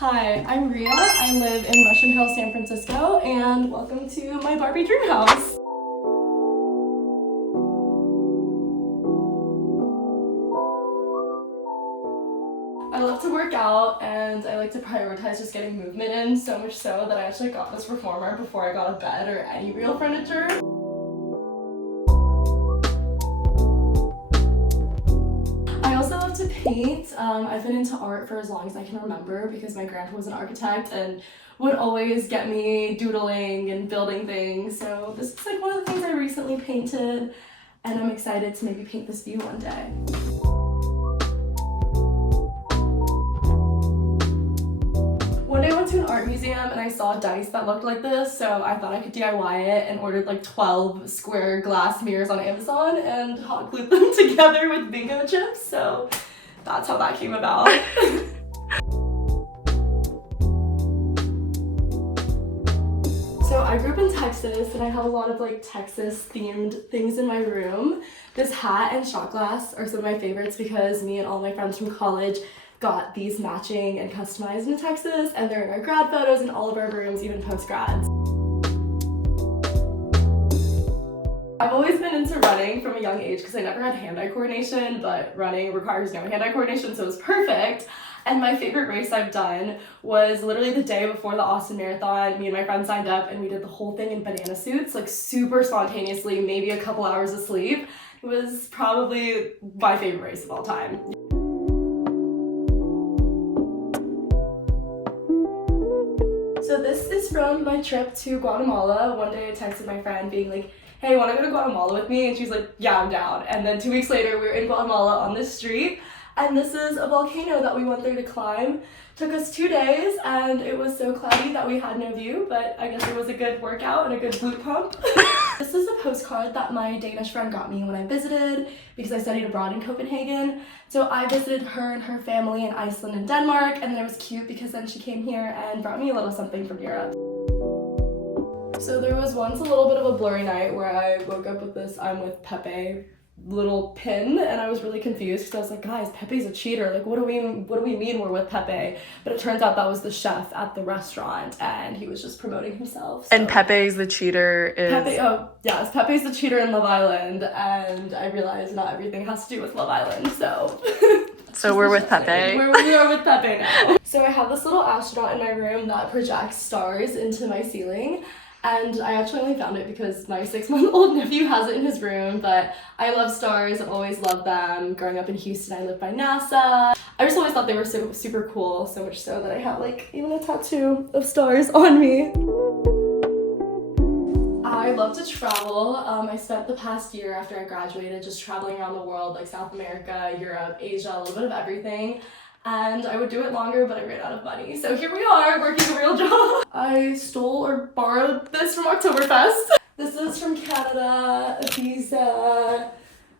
Hi, I'm Riya. I live in Russian Hill, San Francisco, and welcome to my Barbie dream house. I love to work out and I like to prioritize just getting movement in, so much so that I actually got this reformer before I got a bed or any real furniture. I also love to paint. I've been into art for as long as I can remember because my grandpa was an architect and would always get me doodling and building things. So this is like one of the things I recently painted, and I'm excited to maybe paint this view one day. One day I went to an art museum and I saw dice that looked like this, so I thought I could DIY it and ordered like 12 square glass mirrors on Amazon and hot glued them together with bingo chips, so that's how that came about. So I grew up in Texas and I have a lot of like Texas themed things in my room. This hat and shot glass are some of my favorites because me and all my friends from college got these matching and customized in Texas, and they're in our grad photos in all of our rooms, even post-grads. I've always been into running from a young age because I never had hand-eye coordination, but running requires no hand-eye coordination, so it was perfect. And my favorite race I've done was literally the day before the Austin Marathon. Me and my friend signed up and we did the whole thing in banana suits, like super spontaneously, maybe a couple hours of sleep. It was probably my favorite race of all time. So this is from my trip to Guatemala. One day I texted my friend being like, hey, wanna go to Guatemala with me? And she's like, yeah, I'm down. And then 2 weeks later, we were in Guatemala on this street. And this is a volcano that we went there to climb. Took us 2 days and it was so cloudy that we had no view, but I guess it was a good workout and a good glute pump. This is a postcard that my Danish friend got me when I visited because I studied abroad in Copenhagen. So I visited her and her family in Iceland and Denmark, and then it was cute because then she came here and brought me a little something from Europe. So there was once a little bit of a blurry night where I woke up with this I'm with Pepe little pin, and I was really confused because I was like, guys, Pepe's a cheater, like what do we mean we're with Pepe? But it turns out that was the chef at the restaurant and he was just promoting himself. So. And Pepe's the cheater is Pepe's the cheater in Love Island, and I realized not everything has to do with Love Island, so so we're with Pepe. We are with Pepe now. So I have this little astronaut in my room that projects stars into my ceiling. And I actually only found it because my 6-month-old nephew has it in his room, but I love stars. I've always loved them. Growing up in Houston, I lived by NASA. I just always thought they were so super cool, so much so that I have like even a tattoo of stars on me. I love to travel. I spent the past year after I graduated just traveling around the world, like South America, Europe, Asia, a little bit of everything. And I would do it longer, but I ran out of money. So here we are, working a real job. I stole or borrowed this from Oktoberfest. This is from Canada, Ibiza,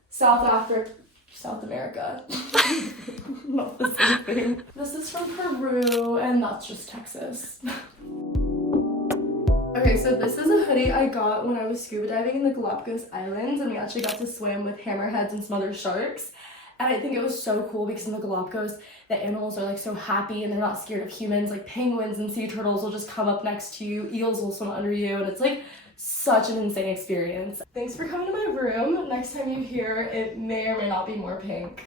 South America. Not the same thing. This is from Peru, and that's just Texas. Okay, so this is a hoodie I got when I was scuba diving in the Galapagos Islands, and we actually got to swim with hammerheads and some other sharks. And I think it was so cool because in the Galapagos, the animals are like so happy and they're not scared of humans. Like penguins and sea turtles will just come up next to you, eels will swim under you, and it's like such an insane experience. Thanks for coming to my room. Next time you hear, it may or may not be more pink.